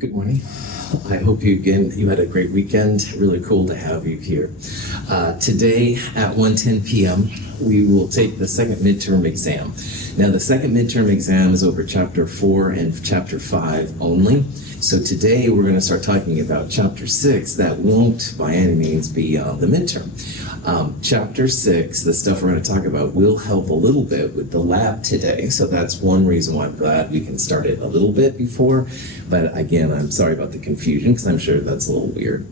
Good morning. I hope you had a great weekend. Really cool to have you here. Today at 1:10 p.m. we will take the second midterm exam. Now the second midterm exam is over chapter 4 and chapter 5 only. So today we're going to start talking about chapter 6 that won't by any means be on the midterm. Chapter 6, the stuff we're going to talk about, will help a little bit with the lab today. So that's one reason why I'm glad we can start it a little bit before. But again, I'm sorry about the confusion because I'm sure that's a little weird.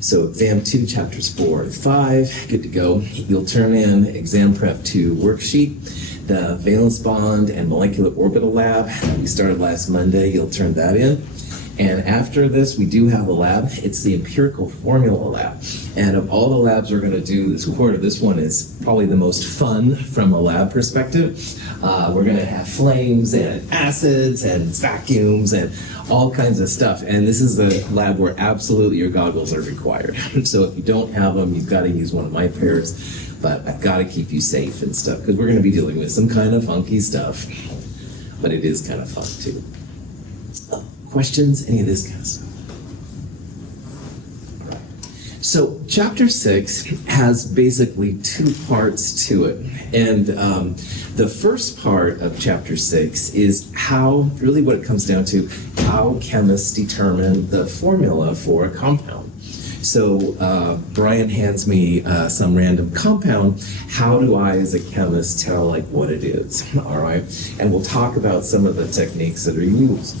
So exam 2, chapters 4 and 5, good to go. You'll turn in exam prep 2 worksheet, the valence bond and molecular orbital lab. We started last Monday, you'll turn that in. And after this, we do have a lab. It's the empirical formula lab. And of all the labs we're going to do this quarter, this one is probably the most fun from a lab perspective. We're going to have flames and acids and vacuums and all kinds of stuff. And this is a lab where absolutely your goggles are required. So if you don't have them, you've got to use one of my pairs. But I've got to keep you safe and stuff because we're going to be dealing with some kind of funky stuff. But it is kind of fun too. Questions? Any of this kind of stuff? So chapter 6 has basically 2 parts to it. And the first part of chapter 6 is really what it comes down to, how chemists determine the formula for a compound. So Brian hands me some random compound. How do I, as a chemist, tell what it is? All right. And we'll talk about some of the techniques that are used.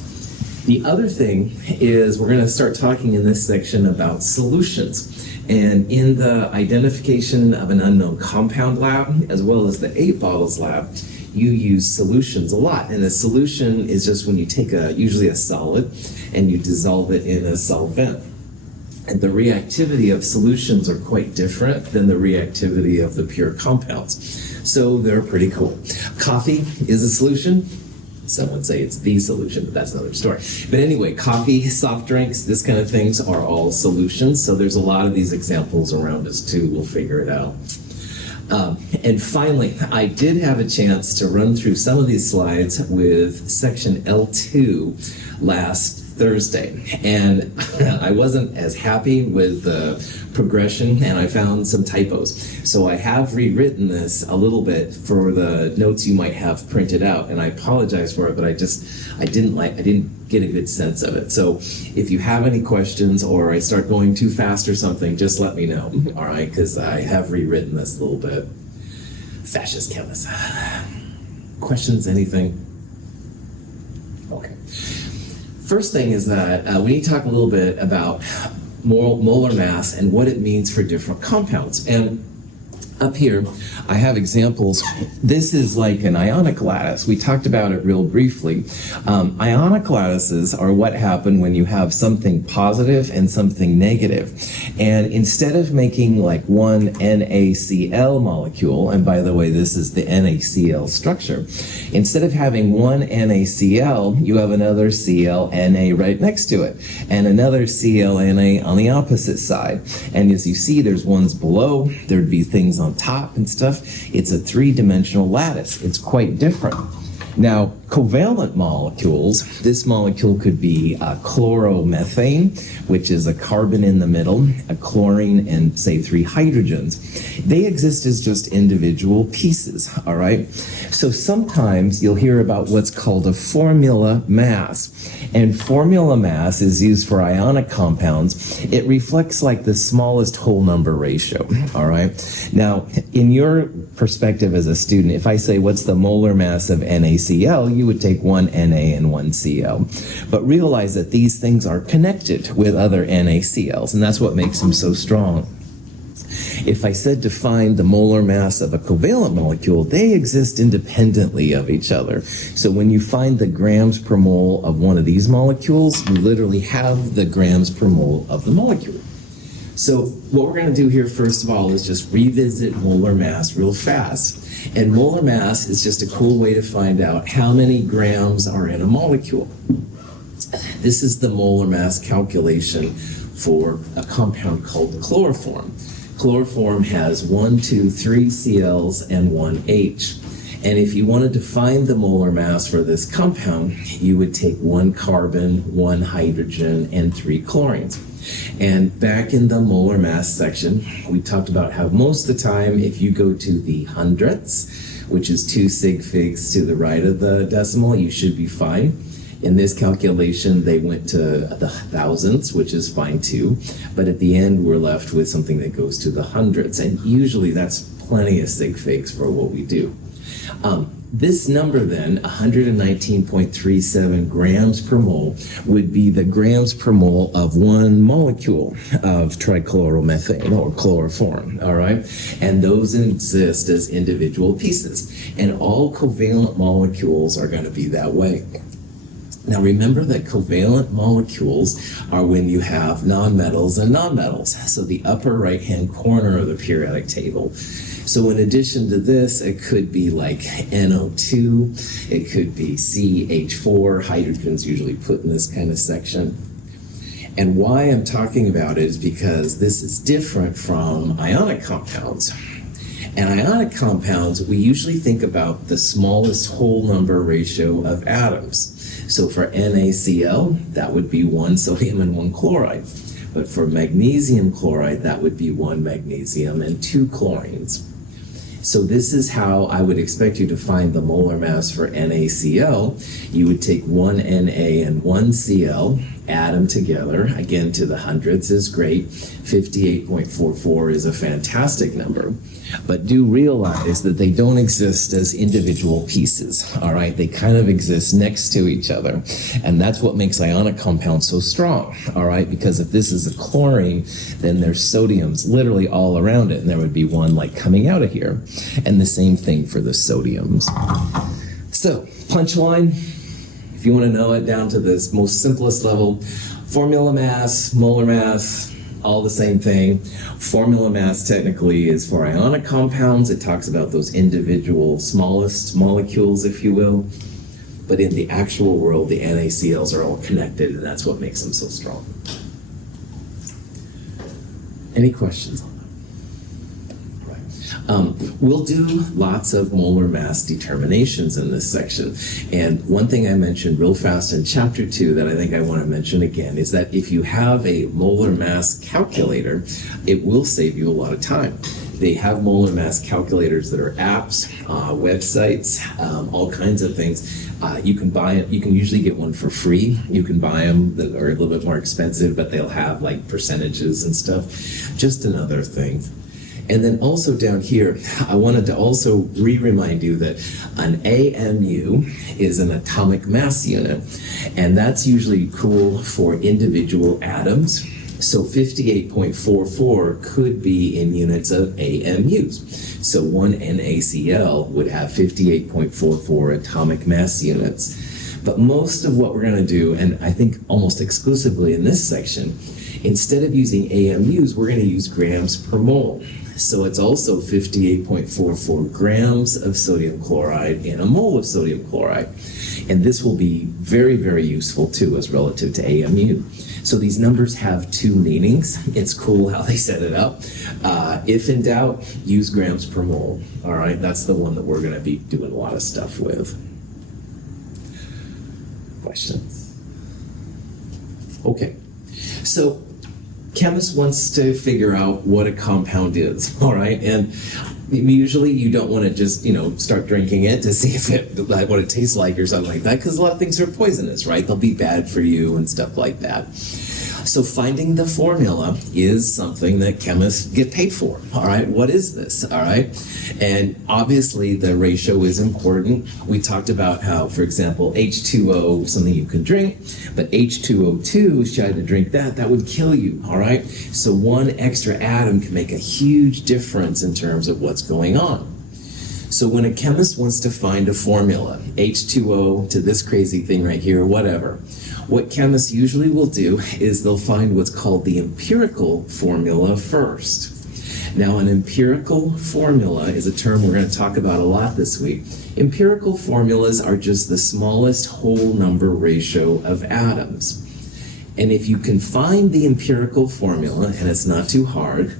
The other thing is we're going to start talking in this section about solutions. And in the identification of an unknown compound lab, as well as the 8 bottles lab, you use solutions a lot. And a solution is just when you take usually a solid and you dissolve it in a solvent. And the reactivity of solutions are quite different than the reactivity of the pure compounds. So they're pretty cool. Coffee is a solution. Some would say it's the solution, but that's another story. But anyway, coffee, soft drinks, this kind of things are all solutions. So there's a lot of these examples around us too. We'll figure it out. And finally, I did have a chance to run through some of these slides with section L2 last Thursday. And I wasn't as happy with the progression and I found some typos. So I have rewritten this a little bit for the notes you might have printed out, and I apologize for it, but I didn't get a good sense of it. So if you have any questions or I start going too fast or something, just let me know, all right? Because I have rewritten this a little bit. Fascist chemist. Questions, anything? Okay. First thing is that we need to talk a little bit about molar mass and what it means for different compounds. And up here, I have examples. This is like an ionic lattice. We talked about it real briefly. Ionic lattices are what happen when you have something positive and something negative. And instead of making like one NaCl molecule, and by the way, this is the NaCl structure, instead of having one NaCl, you have another ClNa right next to it, and another ClNa on the opposite side. And as you see, there's ones below, there'd be things on top and stuff. It's a 3-dimensional lattice. It's quite different. Now, covalent molecules, this molecule could be chloromethane, which is a carbon in the middle, a chlorine, and say 3 hydrogens. They exist as just individual pieces, all right? So sometimes you'll hear about what's called a formula mass. And formula mass is used for ionic compounds. It reflects like the smallest whole number ratio, all right? Now, in your perspective as a student, if I say what's the molar mass of NaCl, you would take one Na and one Cl. But realize that these things are connected with other NaCls, and that's what makes them so strong. If I said to find the molar mass of a covalent molecule, they exist independently of each other. So when you find the grams per mole of one of these molecules, you literally have the grams per mole of the molecule. So what we're going to do here, first of all, is just revisit molar mass real fast. And molar mass is just a cool way to find out how many grams are in a molecule. This is the molar mass calculation for a compound called chloroform. Chloroform has 1, 2, 3 Cls and 1 H. And if you wanted to find the molar mass for this compound, you would take 1 carbon, 1 hydrogen, and 3 chlorines. And back in the molar mass section, we talked about how most of the time, if you go to the hundredths, which is 2 sig figs to the right of the decimal, you should be fine. In this calculation, they went to the thousandths, which is fine too. But at the end, we're left with something that goes to the hundredths. And usually that's plenty of sig figs for what we do. This number then, 119.37 grams per mole, would be the grams per mole of 1 molecule of trichloromethane or chloroform, all right? And those exist as individual pieces. And all covalent molecules are going to be that way. Now remember that covalent molecules are when you have nonmetals and nonmetals. So the upper right-hand corner of the periodic table. So in addition to this, it could be like NO2, it could be CH4, hydrogen's usually put in this kind of section. And why I'm talking about it is because this is different from ionic compounds. And ionic compounds, we usually think about the smallest whole number ratio of atoms. So for NaCl, that would be 1 sodium and 1 chloride. But for magnesium chloride, that would be 1 magnesium and 2 chlorines. So this is how I would expect you to find the molar mass for NaCl. You would take 1 Na and 1 Cl, add them together. Again, to the hundredths is great. 58.44 is a fantastic number. But do realize that they don't exist as individual pieces, all right? They kind of exist next to each other. And that's what makes ionic compounds so strong, all right? Because if this is a chlorine, then there's sodiums literally all around it, and there would be one like coming out of here. And the same thing for the sodiums. So, punchline, if you want to know it down to this most simplest level, formula mass, molar mass, all the same thing. Formula mass technically is for ionic compounds. It talks about those individual smallest molecules, if you will. But in the actual world, the NaCls are all connected, and that's what makes them so strong. Any questions on that? We'll do lots of molar mass determinations in this section. And one thing I mentioned real fast in chapter 2 that I think I want to mention again is that if you have a molar mass calculator, it will save you a lot of time. They have molar mass calculators that are apps, websites, all kinds of things. You can buy it. You can usually get one for free. You can buy them that are a little bit more expensive, but they'll have like percentages and stuff. Just another thing. And then also down here, I wanted to also remind you that an AMU is an atomic mass unit, and that's usually cool for individual atoms. So 58.44 could be in units of AMUs. So 1 NaCl would have 58.44 atomic mass units. But most of what we're going to do, and I think almost exclusively in this section, instead of using AMUs, we're going to use grams per mole. So it's also 58.44 grams of sodium chloride in a mole of sodium chloride. And this will be very, very useful too as relative to AMU. So these numbers have 2 meanings. It's cool how they set it up. If in doubt, use grams per mole. All right, that's the one that we're going to be doing a lot of stuff with. Questions? Okay, so chemist wants to figure out what a compound is, all right? And usually you don't want to just, start drinking it to see what it tastes like or something like that, because a lot of things are poisonous, right? They'll be bad for you and stuff like that. So finding the formula is something that chemists get paid for, all right? What is this, all right? And obviously the ratio is important. We talked about how, for example, H2O is something you can drink, but H2O2, if you tried to drink that, that would kill you, all right? So one extra atom can make a huge difference in terms of what's going on. So when a chemist wants to find a formula, H2O to this crazy thing right here, whatever, what chemists usually will do is they'll find what's called the empirical formula first. Now, an empirical formula is a term we're going to talk about a lot this week. Empirical formulas are just the smallest whole number ratio of atoms. And if you can find the empirical formula, and it's not too hard,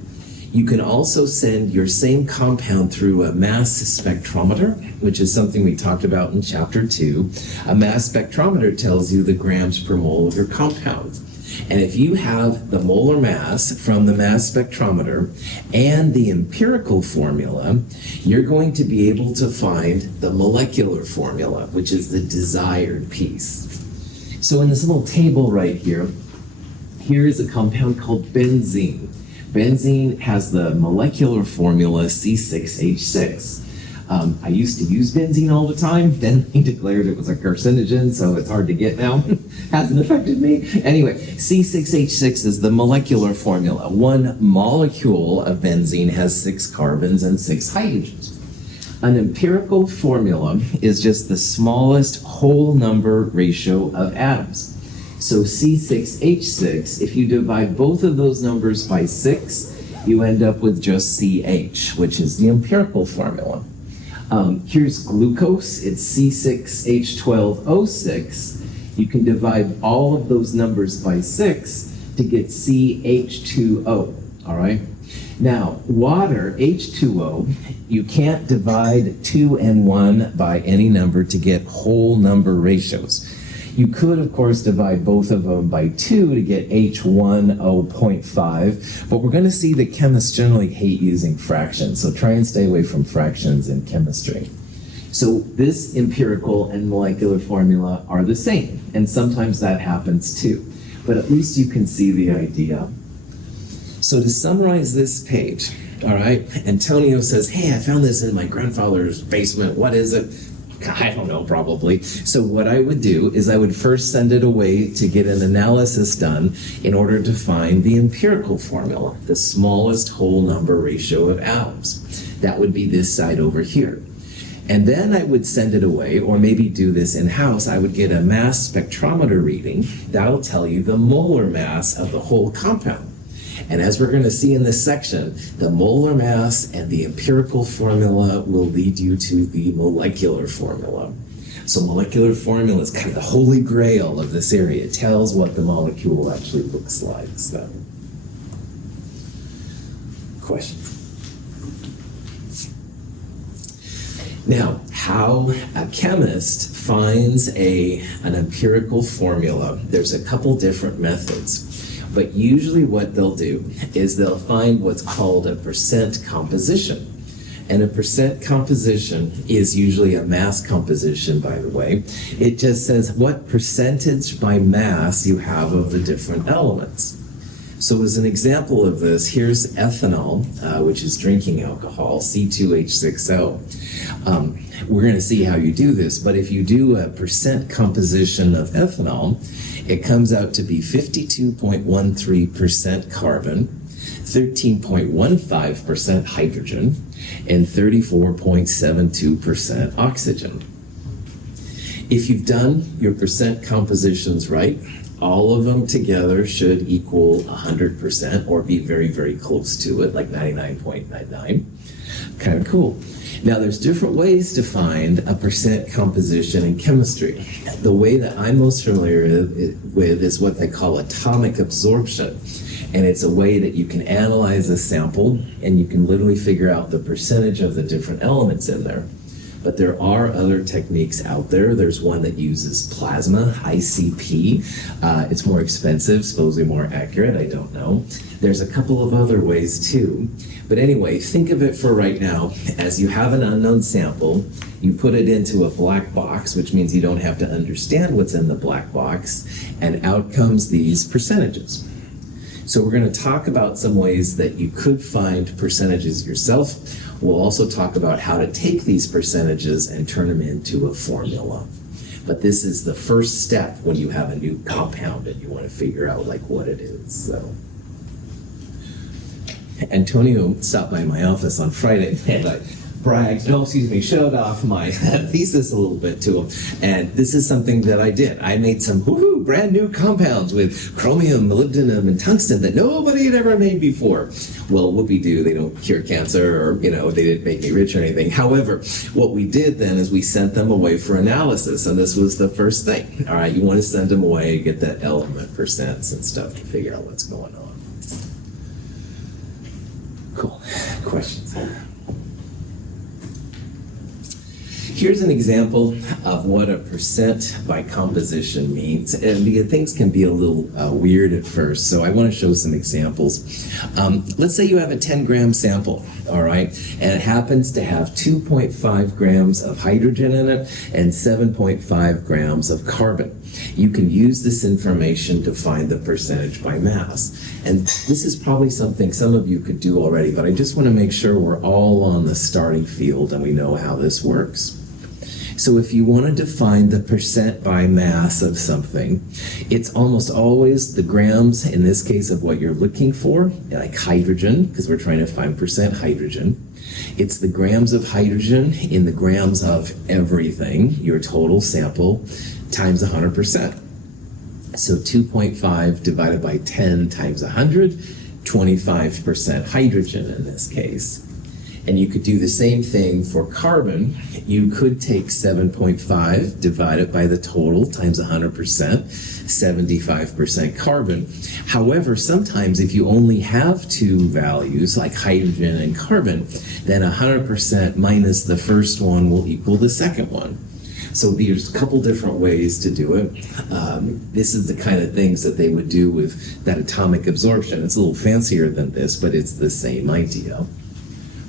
You can also send your same compound through a mass spectrometer, which is something we talked about in chapter 2. A mass spectrometer tells you the grams per mole of your compound. And if you have the molar mass from the mass spectrometer and the empirical formula, you're going to be able to find the molecular formula, which is the desired piece. So in this little table right here, here is a compound called benzene. Benzene has the molecular formula C6H6. I used to use benzene all the time. Then he declared it was a carcinogen, so it's hard to get now. Hasn't affected me. Anyway, C6H6 is the molecular formula. One molecule of benzene has 6 carbons and 6 hydrogens. An empirical formula is just the smallest whole number ratio of atoms. So C6H6, if you divide both of those numbers by 6, you end up with just CH, which is the empirical formula. Here's glucose, it's C6H12O6. You can divide all of those numbers by 6 to get CH2O, all right? Now, water, H2O, you can't divide 2 and 1 by any number to get whole number ratios. You could, of course, divide both of them by 2 to get H1O.5, but we're going to see that chemists generally hate using fractions, so try and stay away from fractions in chemistry. So this empirical and molecular formula are the same, and sometimes that happens too, but at least you can see the idea. So to summarize this page, all right, Antonio says, hey, I found this in my grandfather's basement. What is it? I don't know, probably. So what I would do is I would first send it away to get an analysis done in order to find the empirical formula, the smallest whole number ratio of atoms. That would be this side over here. And then I would send it away, or maybe do this in-house. I would get a mass spectrometer reading. That'll tell you the molar mass of the whole compound. And as we're going to see in this section, the molar mass and the empirical formula will lead you to the molecular formula. So molecular formula is kind of the holy grail of this area. It tells what the molecule actually looks like. So, questions? Now, how a chemist finds an empirical formula, there's a couple different methods. But usually what they'll do is they'll find what's called a percent composition. And a percent composition is usually a mass composition, by the way. It just says what percentage by mass you have of the different elements. So as an example of this, here's ethanol, which is drinking alcohol, C2H6O. We're going to see how you do this, but if you do a percent composition of ethanol, it comes out to be 52.13% carbon, 13.15% hydrogen, and 34.72% oxygen. If you've done your percent compositions right, all of them together should equal 100% or be very, very close to it, like 99.99. Kind of cool. Now, there's different ways to find a percent composition in chemistry. The way that I'm most familiar with is what they call atomic absorption. And it's a way that you can analyze a sample and you can literally figure out the percentage of the different elements in there. But there are other techniques out there. There's one that uses plasma, ICP. It's more expensive, supposedly more accurate, I don't know. There's a couple of other ways too. But anyway, think of it for right now as you have an unknown sample, you put it into a black box, which means you don't have to understand what's in the black box, and out comes these percentages. So we're going to talk about some ways that you could find percentages yourself. We'll also talk about how to take these percentages and turn them into a formula. But this is the first step when you have a new compound and you want to figure out like what it is. So Antonio stopped by my office on Friday and I showed off my thesis a little bit to him. And this is something that I did. I made some brand new compounds with chromium, molybdenum, and tungsten that nobody had ever made before. Well, whoopee-doo, they don't cure cancer or, they didn't make me rich or anything. However, what we did then is we sent them away for analysis. And this was the first thing. All right, you want to send them away, get that element percents and stuff to figure out what's going on. Cool. Questions? Here's an example of what a percent by composition means. And because things can be a little weird at first, so I want to show some examples. Let's say you have a 10-gram sample, all right? And it happens to have 2.5 grams of hydrogen in it and 7.5 grams of carbon. You can use this information to find the percentage by mass. And this is probably something some of you could do already, but I just want to make sure we're all on the starting field and we know how this works. So if you want to define the percent by mass of something, it's almost always the grams, in this case, of what you're looking for, like hydrogen, because we're trying to find percent hydrogen. It's the grams of hydrogen in the grams of everything, your total sample, times 100%. So 2.5 divided by 10 times 100, 25% hydrogen in this case. And you could do the same thing for carbon. You could take 7.5 divided by the total times 100%, 75% carbon. However, sometimes if you only have two values, like hydrogen and carbon, then 100% minus the first one will equal the second one. So there's a couple different ways to do it. This is the kind of things that they would do with that atomic absorption. It's a little fancier than this, but it's the same idea.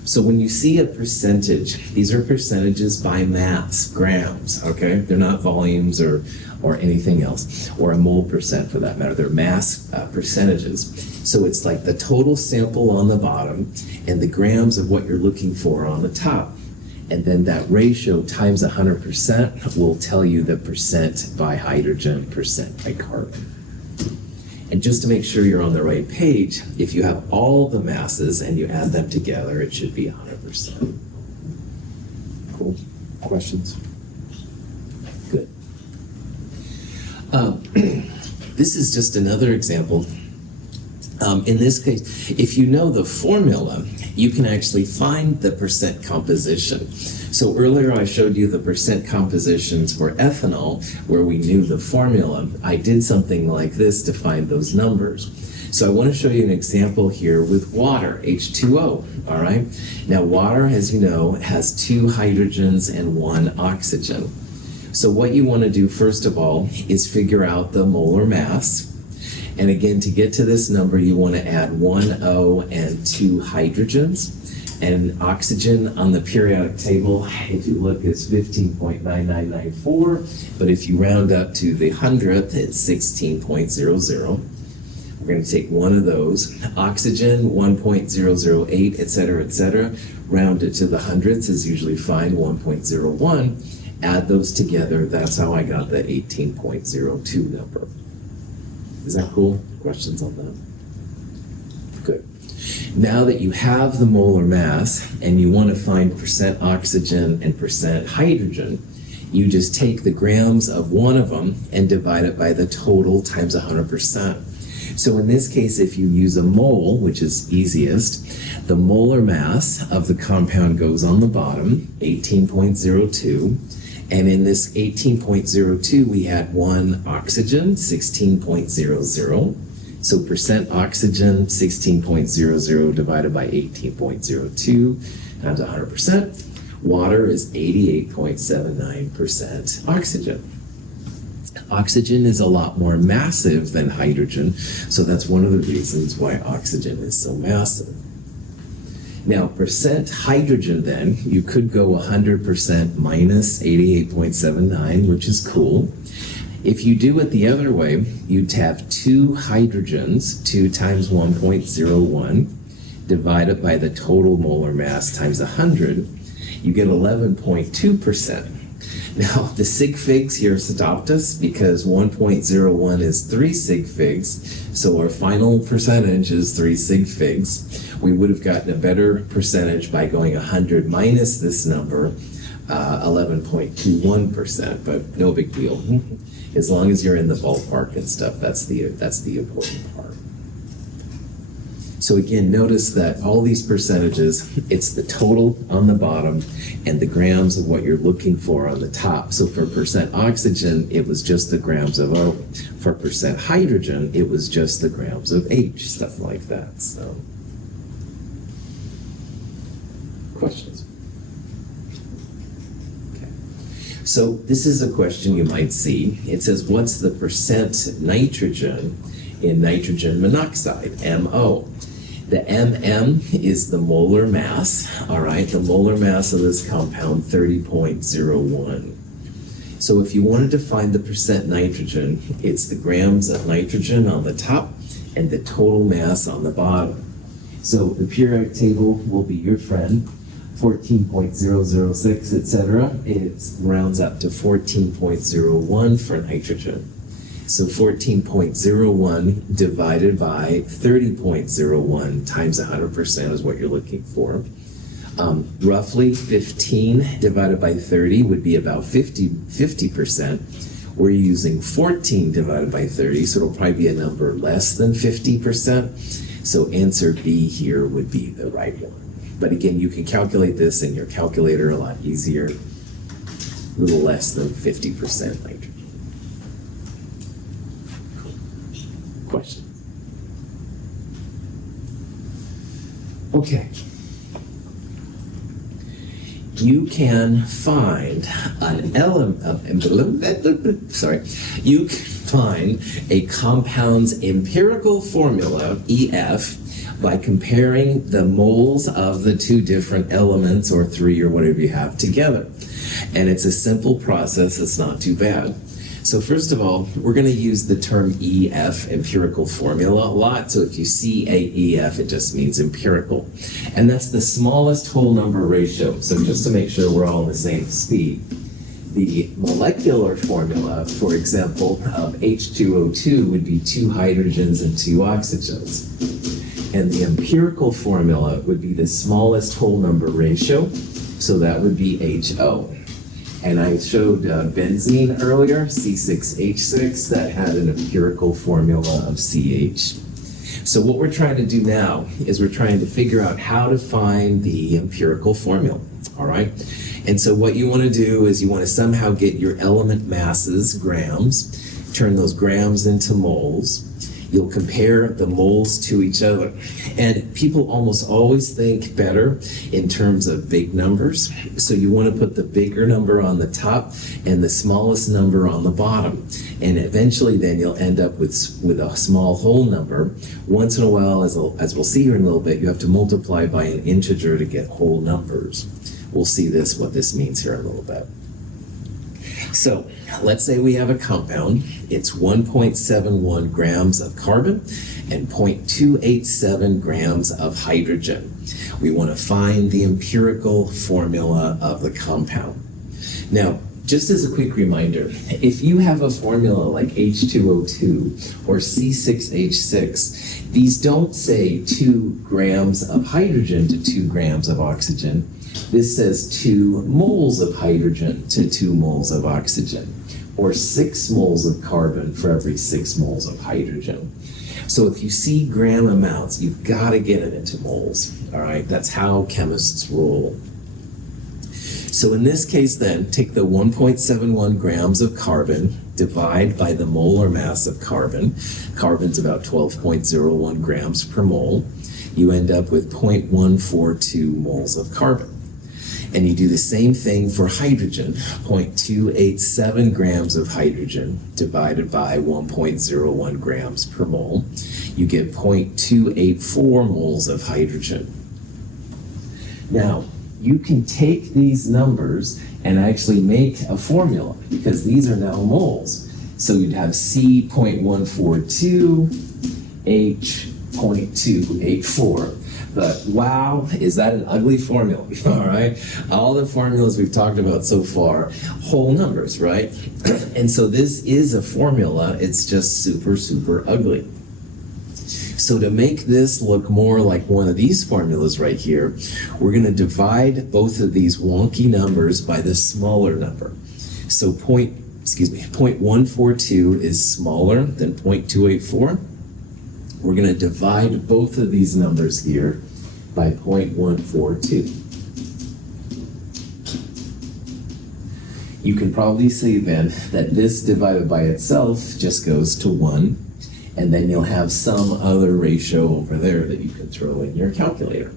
So when you see a percentage, these are percentages by mass, grams, okay? They're not volumes or anything else, or a mole percent for that matter. They're mass percentages. So it's like the total sample on the bottom and the grams of what you're looking for on the top. And then that ratio times 100% will tell you the percent by hydrogen, percent by carbon. And just to make sure you're on the right page, if you have all the masses and you add them together, it should be 100%. Cool. Questions? Good. This is just another example. In this case, if you know the formula, you can actually find the percent composition. So earlier I showed you the percent compositions for ethanol, where we knew the formula. I did something like this to find those numbers. So I want to show you an example here with water, H2O, all right? Now water, as you know, has 2 hydrogens and 1 oxygen. So what you want to do first of all is figure out the molar mass. And again, to get to this number, you want to add 1 O and 2 hydrogens. And oxygen on the periodic table, if you look, is 15.9994. But if you round up to the 100th, it's 16.00. We're going to take one of those. Oxygen, 1.008, et cetera, round it to the hundredths is usually fine, 1.01. Add those together. That's how I got the 18.02 number. Is that cool? Questions on that? Good. Now that you have the molar mass and you want to find percent oxygen and percent hydrogen, you just take the grams of one of them and divide it by the total times 100%. So in this case, if you use a mole, which is easiest, the molar mass of the compound goes on the bottom, 18.02. And in this 18.02, we had 1 oxygen, 16.00. So percent oxygen, 16.00 divided by 18.02 times 100%. Water is 88.79% oxygen. Oxygen is a lot more massive than hydrogen, so that's one of the reasons why oxygen is so massive. Now, percent hydrogen then, you could go 100% minus 88.79, which is cool. If you do it the other way, you'd have 2 hydrogens, 2 times 1.01, divided by the total molar mass times 100, you get 11.2%. Now, the sig figs here stopped us because 1.01 is 3 sig figs, so our final percentage is 3 sig figs. We would have gotten a better percentage by going 100 minus this number, 11.21%, but no big deal. As long as you're in the ballpark and stuff, that's the important part. So again, notice that all these percentages, it's the total on the bottom and the grams of what you're looking for on the top. So for percent oxygen, it was just the grams of O. For percent hydrogen, it was just the grams of H, stuff like that. So Questions? Okay. So this is a question you might see. It says, what's the percent nitrogen in nitrogen monoxide, MO? The MM is the molar mass, all right? The molar mass of this compound, 30.01. So if you wanted to find the percent nitrogen, it's the grams of nitrogen on the top and the total mass on the bottom. So the periodic table will be your friend, 14.006, etc. It rounds up to 14.01 for nitrogen. So 14.01 divided by 30.01 times 100% is what you're looking for. Roughly 15 divided by 30 would be about 50%. We're using 14 divided by 30, so it'll probably be a number less than 50%. So answer B here would be the right one. But again, you can calculate this in your calculator a lot easier. A little less than 50% nitrogen. Question? Okay. You can find an element, you can find a compound's empirical formula, EF, by comparing the moles of the two different elements, or three, or whatever you have, together. And it's a simple process, it's not too bad. So first of all, we're going to use the term EF, empirical formula, a lot. So if you see AEF, it just means empirical. And that's the smallest whole number ratio. So just to make sure we're all on the same speed, the molecular formula, for example, of H2O2 would be 2 hydrogens and 2 oxygens. And the empirical formula would be the smallest whole number ratio. So that would be HO. And I showed benzene earlier, C6H6, that had an empirical formula of CH. So what we're trying to do now is we're trying to figure out how to find the empirical formula, all right? And so what you want to do is you want to somehow get your element masses, grams, turn those grams into moles. You'll compare the moles to each other. And people almost always think better in terms of big numbers. So you want to put the bigger number on the top and the smallest number on the bottom. And eventually then you'll end up with a small whole number. Once in a while, as we'll see here in a little bit, you have to multiply by an integer to get whole numbers. We'll see what this means here in a little bit. So let's say we have a compound. It's 1.71 grams of carbon and 0.287 grams of hydrogen. We want to find the empirical formula of the compound. Now, just as a quick reminder, if you have a formula like H2O2 or C6H6, these don't say 2 grams of hydrogen to 2 grams of oxygen. This says 2 moles of hydrogen to 2 moles of oxygen, or 6 moles of carbon for every 6 moles of hydrogen. So if you see gram amounts, you've got to get it into moles, all right? That's how chemists roll. So in this case then, take the 1.71 grams of carbon, divide by the molar mass of carbon. Carbon's about 12.01 grams per mole. You end up with 0.142 moles of carbon. And you do the same thing for hydrogen, 0.287 grams of hydrogen divided by 1.01 grams per mole. You get 0.284 moles of hydrogen. Now, you can take these numbers and actually make a formula because these are now moles. So you'd have C 0.142, H 0.284. But wow, is that an ugly formula, all right? All the formulas we've talked about so far, whole numbers, right? And so this is a formula, it's just super, super ugly. So to make this look more like one of these formulas right here, we're going to divide both of these wonky numbers by the smaller number. So 0.142 is smaller than 0.284. We're going to divide both of these numbers here by 0.142. You can probably see then that this divided by itself just goes to 1, and then you'll have some other ratio over there that you can throw in your calculator.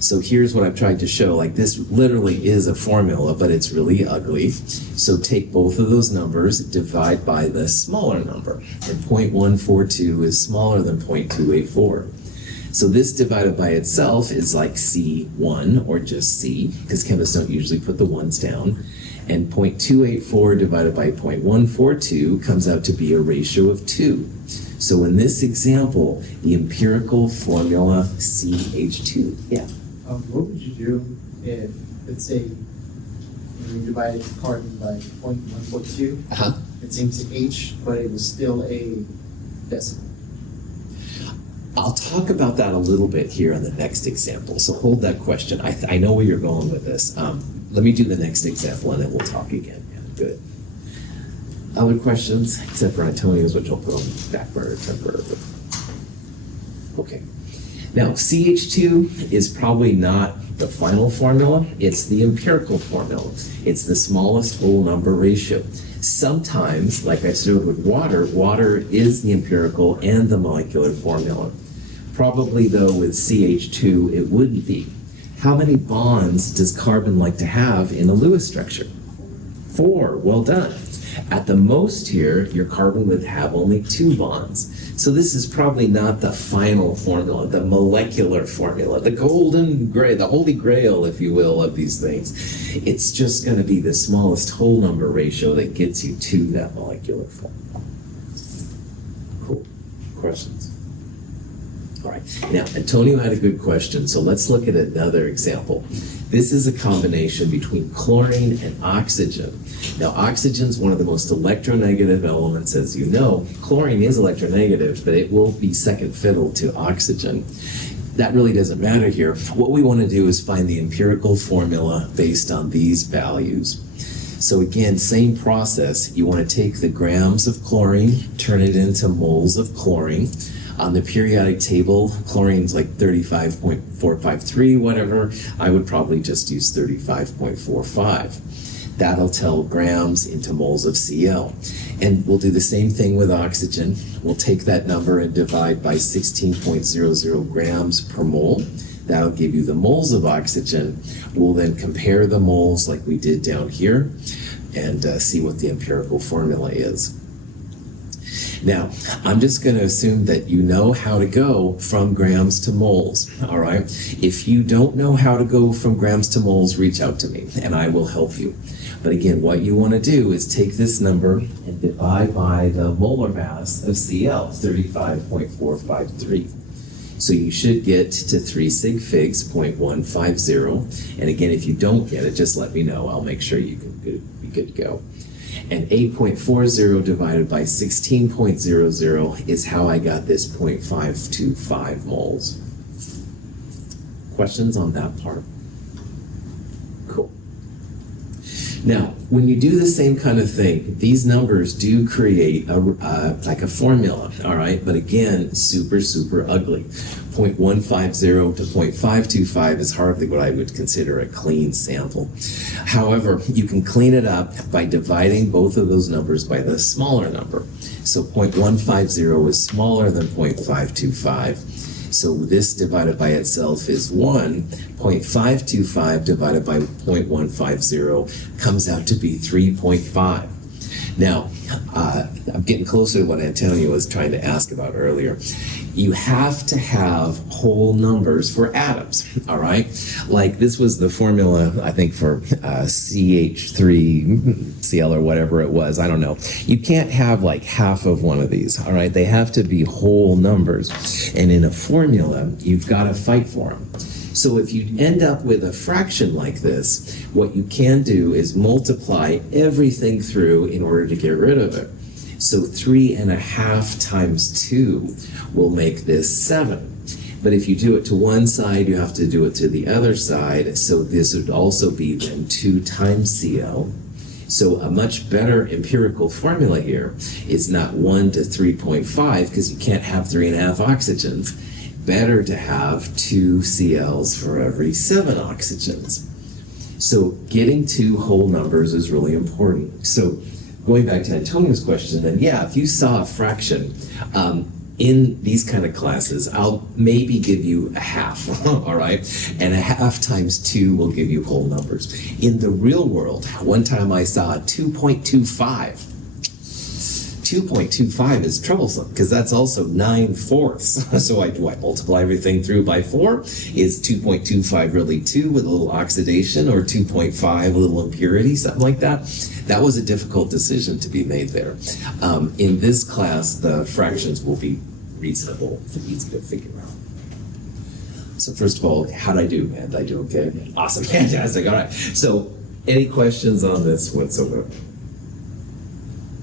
So here's what I've tried to show. Like, this literally is a formula, but it's really ugly. So take both of those numbers, divide by the smaller number. And 0.142 is smaller than 0.284. So this divided by itself is like C1, or just C, because chemists don't usually put the ones down. And 0.284 divided by 0.142 comes out to be a ratio of 2. So in this example, the empirical formula CH2. Yeah. What would you do if, let's say, you divided carbon by 0.142? Uh-huh. It seems to H, but it was still a decimal. I'll talk about that a little bit here in the next example. So hold that question. I know where you're going with this. Let me do the next example and then we'll talk again. Yeah, good. Other questions? Except for Antonio's, which I'll put on the back burner temporarily. Okay. Now, CH2 is probably not the final formula. It's the empirical formula. It's the smallest whole number ratio. Sometimes, like I showed with water, water is the empirical and the molecular formula. Probably, though, with CH2, it wouldn't be. How many bonds does carbon like to have in a Lewis structure? 4. Well done. At the most here, your carbon would have only 2 bonds. So this is probably not the final formula, the molecular formula, the golden grail, the holy grail, if you will, of these things. It's just going to be the smallest whole number ratio that gets you to that molecular formula. Cool. Questions? All right. Now, Antonio had a good question, so let's look at another example. This is a combination between chlorine and oxygen. Now, oxygen is one of the most electronegative elements, as you know. Chlorine is electronegative, but it will be second fiddle to oxygen. That really doesn't matter here. What we want to do is find the empirical formula based on these values. So again, same process. You want to take the grams of chlorine, turn it into moles of chlorine. On the periodic table, chlorine's like 35.453, whatever. I would probably just use 35.45. That'll tell grams into moles of Cl. And we'll do the same thing with oxygen. We'll take that number and divide by 16.00 grams per mole. That'll give you the moles of oxygen. We'll then compare the moles like we did down here and see what the empirical formula is. Now, I'm just going to assume that you know how to go from grams to moles, all right? If you don't know how to go from grams to moles, reach out to me, and I will help you. But again, what you want to do is take this number and divide by the molar mass of Cl, 35.453. So you should get to 3 sig figs, 0.150. And again, if you don't get it, just let me know. I'll make sure you can be good to go. And 8.40 divided by 16.00 is how I got this 0.525 moles. Questions on that part? Cool. Now, when you do the same kind of thing, these numbers do create like a formula, all right? But again, super, super ugly. 0.150 to 0.525 is hardly what I would consider a clean sample. However, you can clean it up by dividing both of those numbers by the smaller number. So 0.150 is smaller than 0.525. So this divided by itself is 1. 0.525 divided by 0.150 comes out to be 3.5. Now, I'm getting closer to what Antonio was trying to ask about earlier. You have to have whole numbers for atoms, all right? Like this was the formula, I think, for CH3Cl or whatever it was. I don't know. You can't have like half of one of these, all right? They have to be whole numbers. And in a formula, you've got to fight for them. So if you end up with a fraction like this, what you can do is multiply everything through in order to get rid of it. So 3.5 times 2 will make this 7. But if you do it to one side, you have to do it to the other side. So this would also be then 2 times Cl. So a much better empirical formula here is not 1 to 3.5 because you can't have 3.5 oxygens. Better to have 2 Cls for every 7 oxygens. So getting to whole numbers is really important. So going back to Antonio's question, then yeah, if you saw a fraction, in these kind of classes, I'll maybe give you a half, all right? And a half times 2 will give you whole numbers. In the real world, one time I saw 2.25. 2.25 is troublesome because that's also 9/4. So do I multiply everything through by 4? Is 2.25 really 2 with a little oxidation, or 2.5 a little impurity, something like that? That was a difficult decision to be made there. In this class, the fractions will be reasonable, easy to figure out. So first of all, how'd I do, man? Did I do okay? Awesome, fantastic. All right. So any questions on this whatsoever?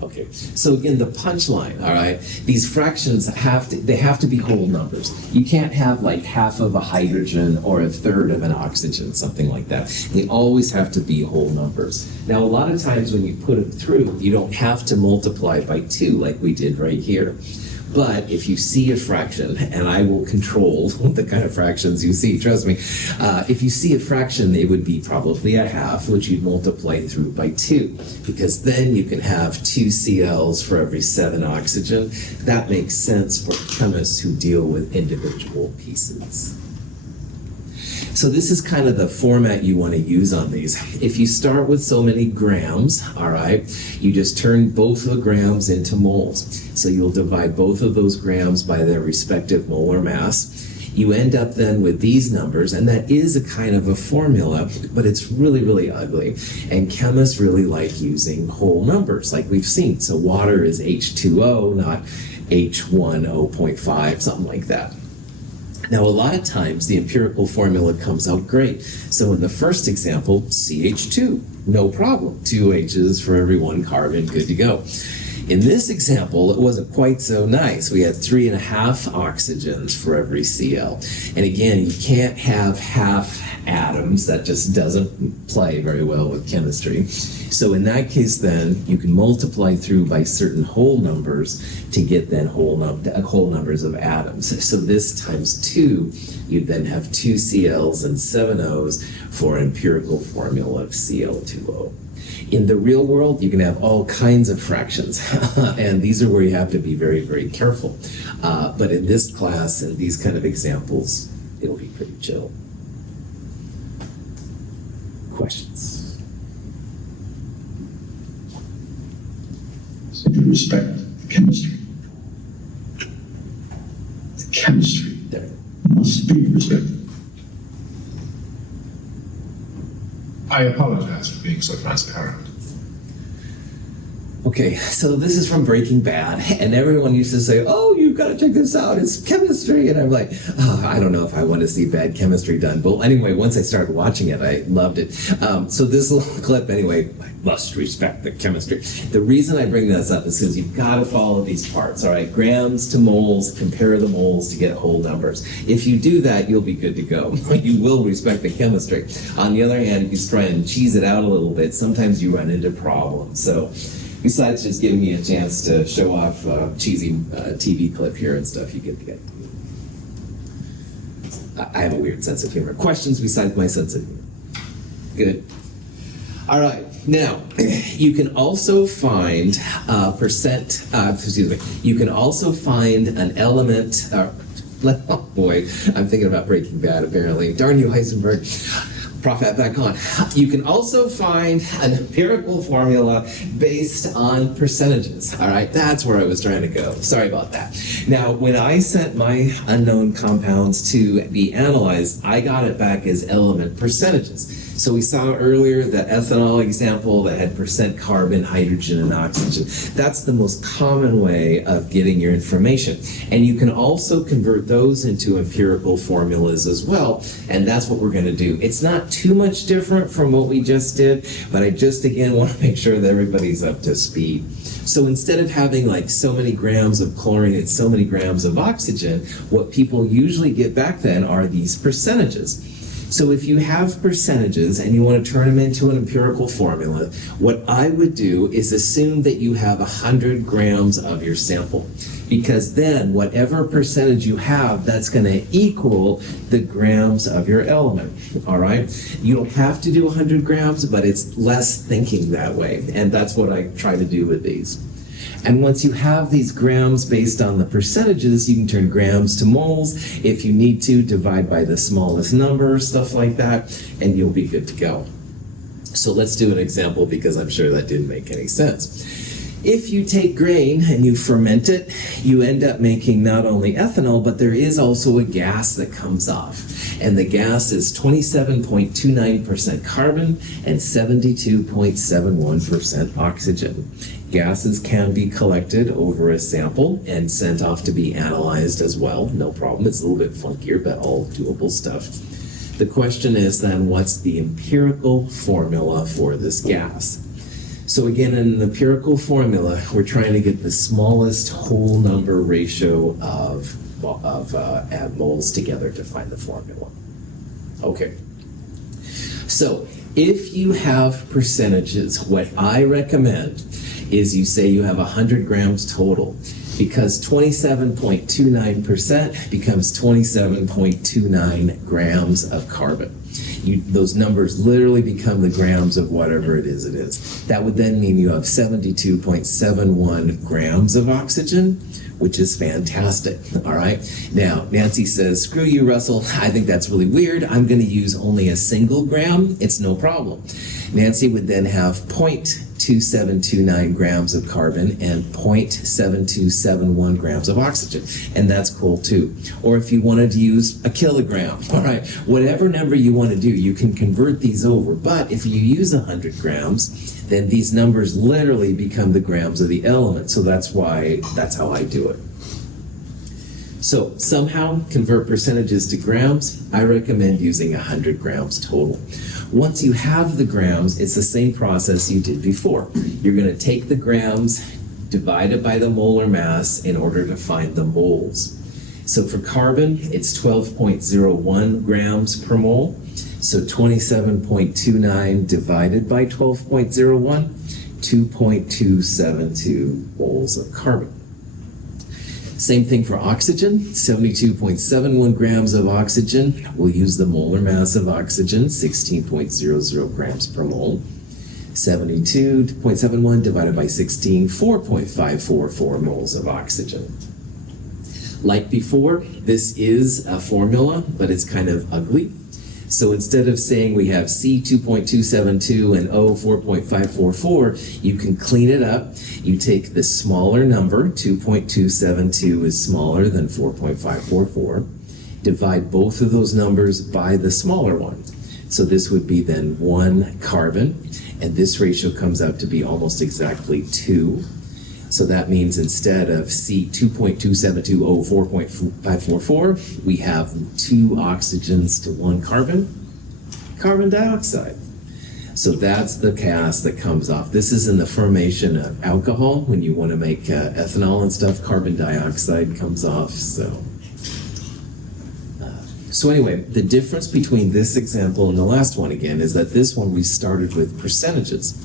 Okay, so again, the punchline, all right, these fractions have to be whole numbers. You can't have like half of a hydrogen or a third of an oxygen, something like that. They always have to be whole numbers. Now, a lot of times when you put them through, you don't have to multiply by 2 like we did right here. But if you see a fraction, and I will control the kind of fractions you see, trust me, if you see a fraction, it would be probably a half, which you'd multiply through by 2, because then you can have 2 Cls for every 7 oxygen. That makes sense for chemists who deal with individual pieces. So this is kind of the format you want to use on these. If you start with so many grams, all right, you just turn both of the grams into moles. So you'll divide both of those grams by their respective molar mass. You end up then with these numbers, and that is a kind of a formula, but it's really, really ugly. And chemists really like using whole numbers, like we've seen. So water is H2O, not H1O.5, something like that. Now, a lot of times, the empirical formula comes out great. So in the first example, CH2, no problem. 2 H's for every 1 carbon, good to go. In this example, it wasn't quite so nice. We had 3.5 oxygens for every Cl. And again, you can't have half atoms. That just doesn't play very well with chemistry. So in that case, then, you can multiply through by certain whole numbers to get then whole numbers of atoms. So this times 2, you'd then have 2 Cls and 7 Os for an empirical formula of Cl2O. In the real world, you can have all kinds of fractions, and these are where you have to be very, very careful. But in this class and these kind of examples, it'll be pretty chill. Questions? So you respect the chemistry. The chemistry There. must be respected. I apologize for being so transparent. Okay, so this is from Breaking Bad, and everyone used to say, oh, you've got to check this out, it's chemistry, and I'm like, oh, I don't know if I want to see bad chemistry done, but anyway, once I started watching it, I loved it. So this little clip, anyway, I must respect the chemistry. The reason I bring this up is because you've got to follow these parts, all right? Grams to moles, compare the moles to get whole numbers. If you do that, you'll be good to go. You will respect the chemistry. On the other hand, if you try and cheese it out a little bit, sometimes you run into problems. So besides just giving me a chance to show off a cheesy TV clip here and stuff, you get the idea. I have a weird sense of humor. Questions besides my sense of humor? Good. All right. Now, you can also find you can also find an element, oh boy, I'm thinking about Breaking Bad apparently. Darn you, Heisenberg. Prophet back on. You can also find an empirical formula based on percentages. All right, that's where I was trying to go. Sorry about that. Now, when I sent my unknown compounds to be analyzed, I got it back as element percentages. So we saw earlier the ethanol example that had percent carbon, hydrogen, and oxygen. That's the most common way of getting your information. And you can also convert those into empirical formulas as well, and that's what we're going to do. It's not too much different from what we just did, but I just, again, want to make sure that everybody's up to speed. So instead of having like so many grams of chlorine and so many grams of oxygen, what people usually get back then are these percentages. So if you have percentages and you want to turn them into an empirical formula, what I would do is assume that you have 100 grams of your sample, because then whatever percentage you have, that's going to equal the grams of your element, all right? You don't have to do 100 grams, but it's less thinking that way, and that's what I try to do with these. And once you have these grams based on the percentages, you can turn grams to moles. If you need to, divide by the smallest number, stuff like that, and you'll be good to go. So let's do an example because I'm sure that didn't make any sense. If you take grain and you ferment it, you end up making not only ethanol, but there is also a gas that comes off. And the gas is 27.29% carbon and 72.71% oxygen. Gases can be collected over a sample and sent off to be analyzed as well. No problem. It's a little bit funkier, but all doable stuff. The question is then, what's the empirical formula for this gas? So again, in an empirical formula, we're trying to get the smallest whole number ratio of moles together to find the formula. Okay. So if you have percentages, what I recommend is you say you have 100 grams total, because 27.29% becomes 27.29 grams of carbon. Those numbers literally become the grams of whatever it is. That would then mean you have 72.71 grams of oxygen, which is fantastic. All right. Now, Nancy says, screw you, Russell. I think that's really weird. I'm going to use only a single gram. It's no problem. Nancy would then have 0.2729 grams of carbon and 0.7271 grams of oxygen. And that's cool too. Or if you wanted to use a kilogram, all right, whatever number you want to do, you can convert these over. But if you use 100 grams, then these numbers literally become the grams of the element. So that's how I do it. So somehow convert percentages to grams. I recommend using 100 grams total. Once you have the grams, it's the same process you did before. You're going to take the grams, divide it by the molar mass in order to find the moles. So for carbon, it's 12.01 grams per mole. So 27.29 divided by 12.01, 2.272 moles of carbon. Same thing for oxygen, 72.71 grams of oxygen. We'll use the molar mass of oxygen, 16.00 grams per mole. 72.71 divided by 16, 4.544 moles of oxygen. Like before, this is a formula, but it's kind of ugly. So instead of saying we have C 2.272 and O 4.544, you can clean it up. You take the smaller number, 2.272 is smaller than 4.544. Divide both of those numbers by the smaller one. So this would be then 1 carbon, and this ratio comes out to be almost exactly 2. So that means instead of C 2.272O 4.544, we have 2 oxygens to 1 carbon dioxide. So that's the gas that comes off. This is in the formation of alcohol. When you want to make ethanol and stuff, carbon dioxide comes off. So anyway, the difference between this example and the last one again is that this one we started with percentages.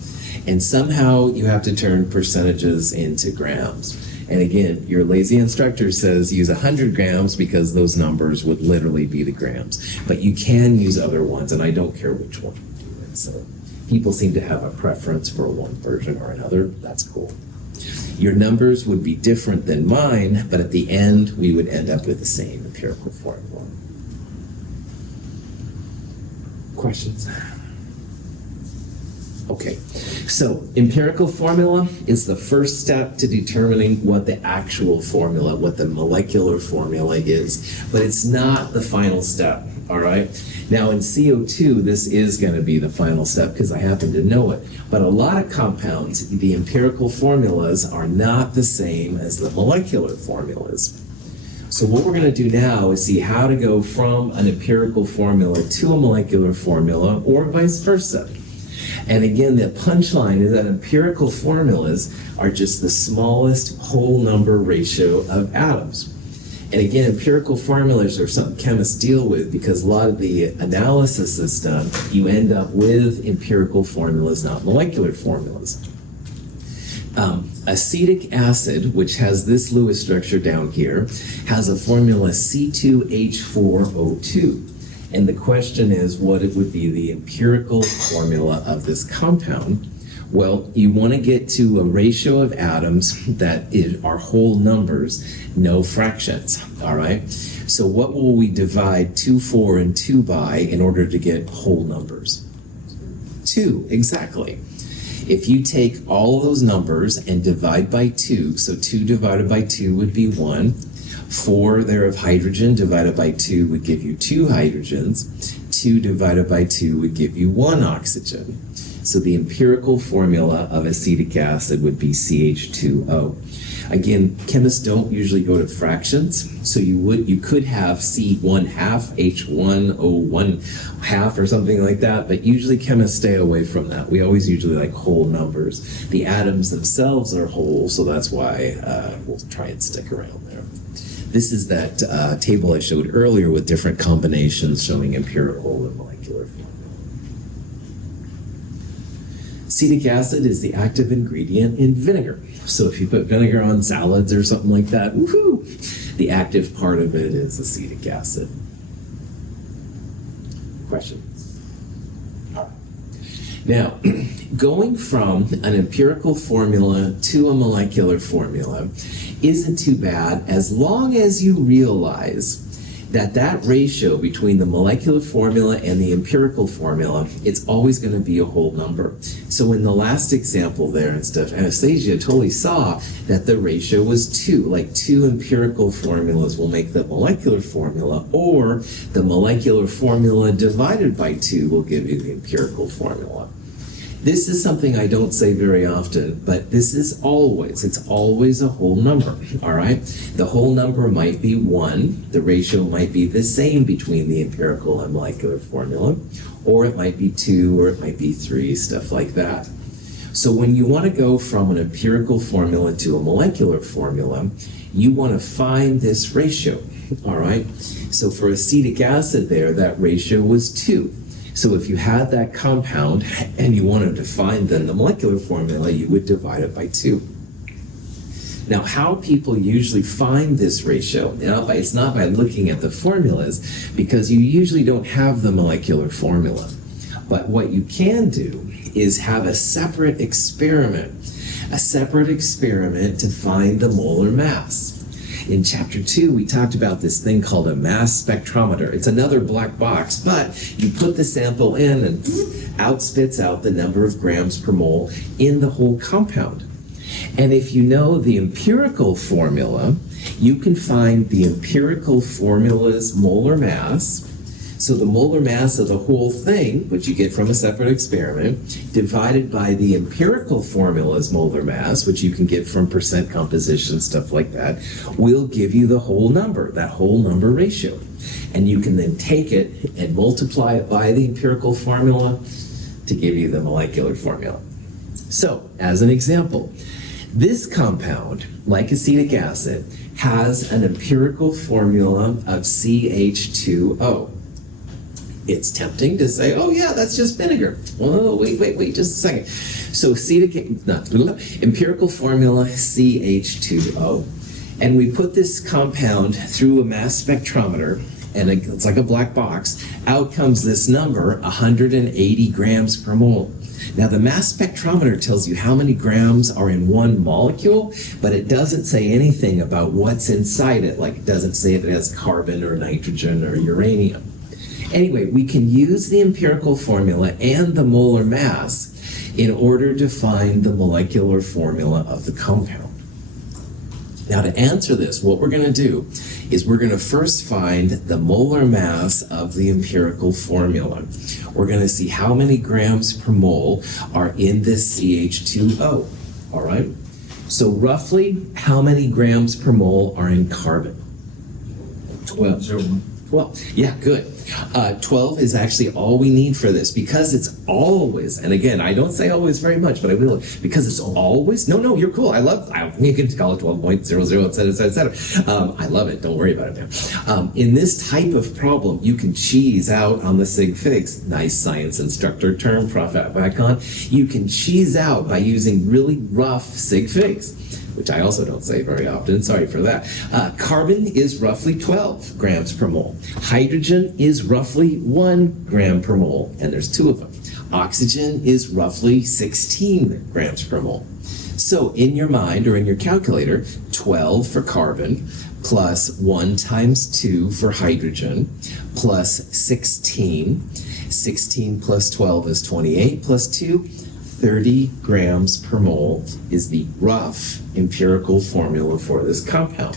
And somehow you have to turn percentages into grams. And again, your lazy instructor says use 100 grams because those numbers would literally be the grams. But you can use other ones, and I don't care which one you do it. So people seem to have a preference for one version or another. That's cool. Your numbers would be different than mine, but at the end, we would end up with the same empirical formula. Questions? Okay, so empirical formula is the first step to determining what the actual formula, what the molecular formula is, but it's not the final step, all right? Now in CO2, this is going to be the final step because I happen to know it, but a lot of compounds, the empirical formulas are not the same as the molecular formulas. So what we're going to do now is see how to go from an empirical formula to a molecular formula or vice versa. And again, the punchline is that empirical formulas are just the smallest whole number ratio of atoms. And again, empirical formulas are something chemists deal with because a lot of the analysis that's done, you end up with empirical formulas, not molecular formulas. Acetic acid, which has this Lewis structure down here, has a formula C2H4O2. And the question is what it would be the empirical formula of this compound. Well, you want to get to a ratio of atoms that are whole numbers, no fractions, all right? So what will we divide 2, 4, and 2 by in order to get whole numbers? 2, exactly. If you take all of those numbers and divide by 2, so 2 divided by 2 would be 1. 4 there of hydrogen divided by 2 would give you 2 hydrogens. 2 divided by 2 would give you 1 oxygen. So the empirical formula of acetic acid would be CH2O. Again, chemists don't usually go to fractions, so you could have C1 half, H1O1 half, or something like that, but usually chemists stay away from that. We always usually like whole numbers. The atoms themselves are whole, so that's why we'll try and stick around there. This is that table I showed earlier with different combinations showing empirical and molecular formula. Acetic acid is the active ingredient in vinegar. So if you put vinegar on salads or something like that, woohoo, the active part of it is acetic acid. Questions? Now, going from an empirical formula to a molecular formula isn't too bad as long as you realize that that ratio between the molecular formula and the empirical formula, it's always going to be a whole number. So in the last example there and stuff, Anastasia totally saw that the ratio was 2, like 2 empirical formulas will make the molecular formula, or the molecular formula divided by 2 will give you the empirical formula. This is something I don't say very often, but this is it's always a whole number, all right? The whole number might be 1, the ratio might be the same between the empirical and molecular formula, or it might be 2, or it might be 3, stuff like that. So when you want to go from an empirical formula to a molecular formula, you want to find this ratio, all right? So for acetic acid there, that ratio was 2. So if you had that compound and you wanted to find then the molecular formula, you would divide it by 2. Now, how people usually find this ratio, it's not by looking at the formulas, because you usually don't have the molecular formula. But what you can do is have a separate experiment to find the molar mass. In chapter 2, we talked about this thing called a mass spectrometer. It's another black box, but you put the sample in and out spits out the number of grams per mole in the whole compound. And if you know the empirical formula, you can find the empirical formula's molar mass. So the molar mass of the whole thing, which you get from a separate experiment, divided by the empirical formula's molar mass, which you can get from percent composition, stuff like that, will give you the whole number, that whole number ratio. And you can then take it and multiply it by the empirical formula to give you the molecular formula. So, as an example, this compound, like acetic acid, has an empirical formula of CH2O. It's tempting to say, oh yeah, that's just vinegar. Well, wait just a second. So empirical formula CH2O. And we put this compound through a mass spectrometer, and it's like a black box. Out comes this number, 180 grams per mole. Now the mass spectrometer tells you how many grams are in one molecule, but it doesn't say anything about what's inside it. Like it doesn't say it has carbon or nitrogen or uranium. Anyway, we can use the empirical formula and the molar mass in order to find the molecular formula of the compound. Now to answer this, what we're going to do is we're going to first find the molar mass of the empirical formula. We're going to see how many grams per mole are in this CH2O, all right? So roughly, how many grams per mole are in carbon? 12. 12. Yeah, good. 12 is actually all we need for this, because it's always, and again, I don't say always very much, but I will, because it's always, no, you're cool. You can call it 12.00, et cetera, et cetera. I love it. Don't worry about it now. In this type of problem, you can cheese out on the sig figs. Nice science instructor term, Prof. back on. You can cheese out by using really rough sig figs, which I also don't say very often. Sorry for that. Carbon is roughly 12 grams per mole. Hydrogen is roughly 1 gram per mole, and there's 2 of them. Oxygen is roughly 16 grams per mole. So in your mind or in your calculator, 12 for carbon plus 1 times 2 for hydrogen plus 16. 16 plus 12 is 28 plus 2, 30 grams per mole is the rough empirical formula for this compound.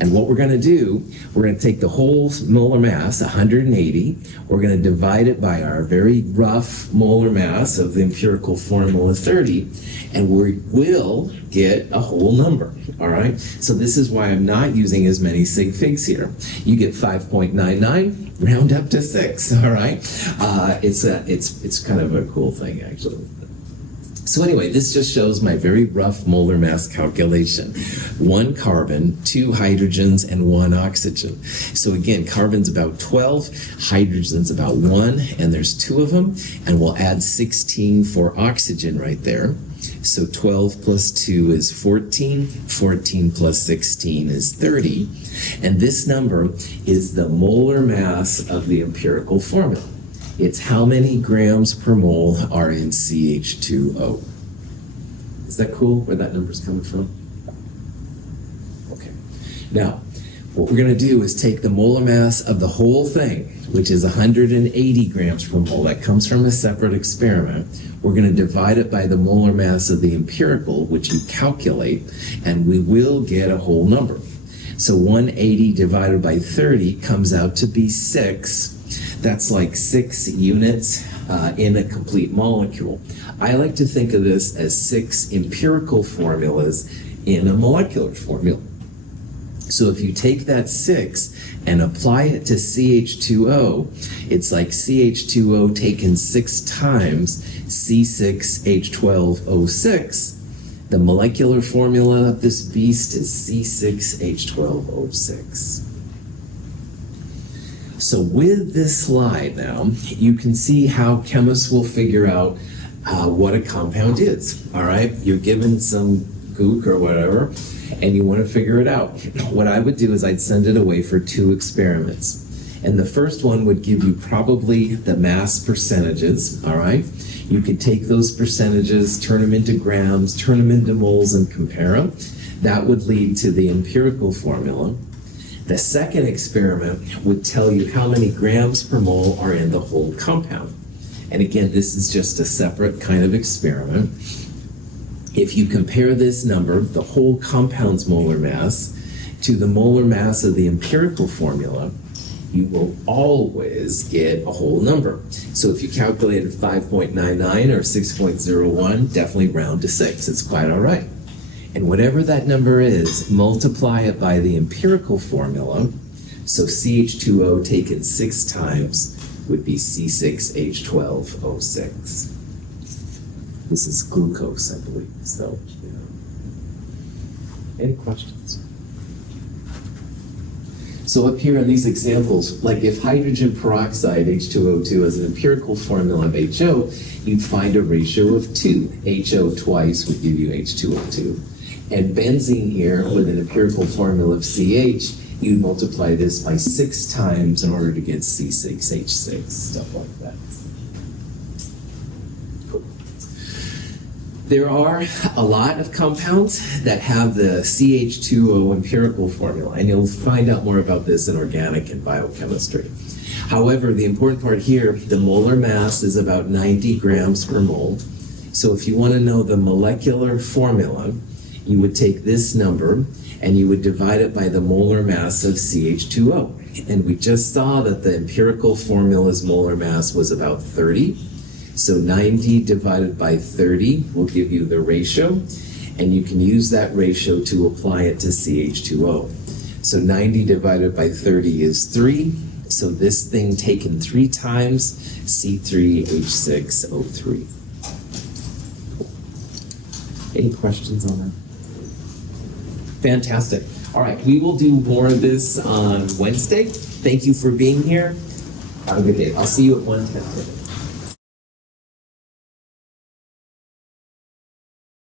And what we're going to do, we're going to take the whole molar mass, 180, we're going to divide it by our very rough molar mass of the empirical formula, 30, and we will get a whole number, all right? So this is why I'm not using as many sig figs here. You get 5.99, round up to 6, all right? It's kind of a cool thing, actually. So anyway, this just shows my very rough molar mass calculation. 1 carbon, 2 hydrogens, and 1 oxygen. So again, carbon's about 12, hydrogen's about 1, and there's 2 of them, and we'll add 16 for oxygen right there. So 12 plus 2 is 14, 14 plus 16 is 30, and this number is the molar mass of the empirical formula. It's how many grams per mole are in CH2O. Is that cool, where that number's coming from? Okay. Now, what we're going to do is take the molar mass of the whole thing, which is 180 grams per mole. That comes from a separate experiment. We're going to divide it by the molar mass of the empirical, which you calculate, and we will get a whole number. So 180 divided by 30 comes out to be 6. That's like 6 units in a complete molecule. I like to think of this as 6 empirical formulas in a molecular formula. So if you take that 6 and apply it to CH2O, it's like CH2O taken 6 times C6H12O6. The molecular formula of this beast is C6H12O6. So with this slide now, you can see how chemists will figure out what a compound is, all right? You're given some gook or whatever, and you want to figure it out. What I would do is I'd send it away for 2 experiments. And the first one would give you probably the mass percentages, all right? You could take those percentages, turn them into grams, turn them into moles, and compare them. That would lead to the empirical formula. The second experiment would tell you how many grams per mole are in the whole compound. And again, this is just a separate kind of experiment. If you compare this number, the whole compound's molar mass, to the molar mass of the empirical formula, you will always get a whole number. So if you calculated 5.99 or 6.01, definitely round to 6. It's quite all right. And whatever that number is, multiply it by the empirical formula. So CH2O taken 6 times would be C6H12O6. This is glucose, I believe. So, any questions? So up here in these examples, like if hydrogen peroxide, H2O2, as an empirical formula of HO, you'd find a ratio of 2. HO twice would give you H2O2. And benzene here, with an empirical formula of CH, you'd multiply this by 6 times in order to get C6H6, stuff like that. Cool. There are a lot of compounds that have the CH2O empirical formula, and you'll find out more about this in organic and biochemistry. However, the important part here, the molar mass is about 90 grams per mole. So if you want to know the molecular formula, you would take this number and you would divide it by the molar mass of CH2O. And we just saw that the empirical formula's molar mass was about 30. So 90 divided by 30 will give you the ratio, and you can use that ratio to apply it to CH2O. So 90 divided by 30 is 3. So this thing taken 3 times, C3H6O3. Any questions on that? Fantastic. All right, we will do more of this on Wednesday. Thank you for being here. Have a good day. I'll see you at 1:10.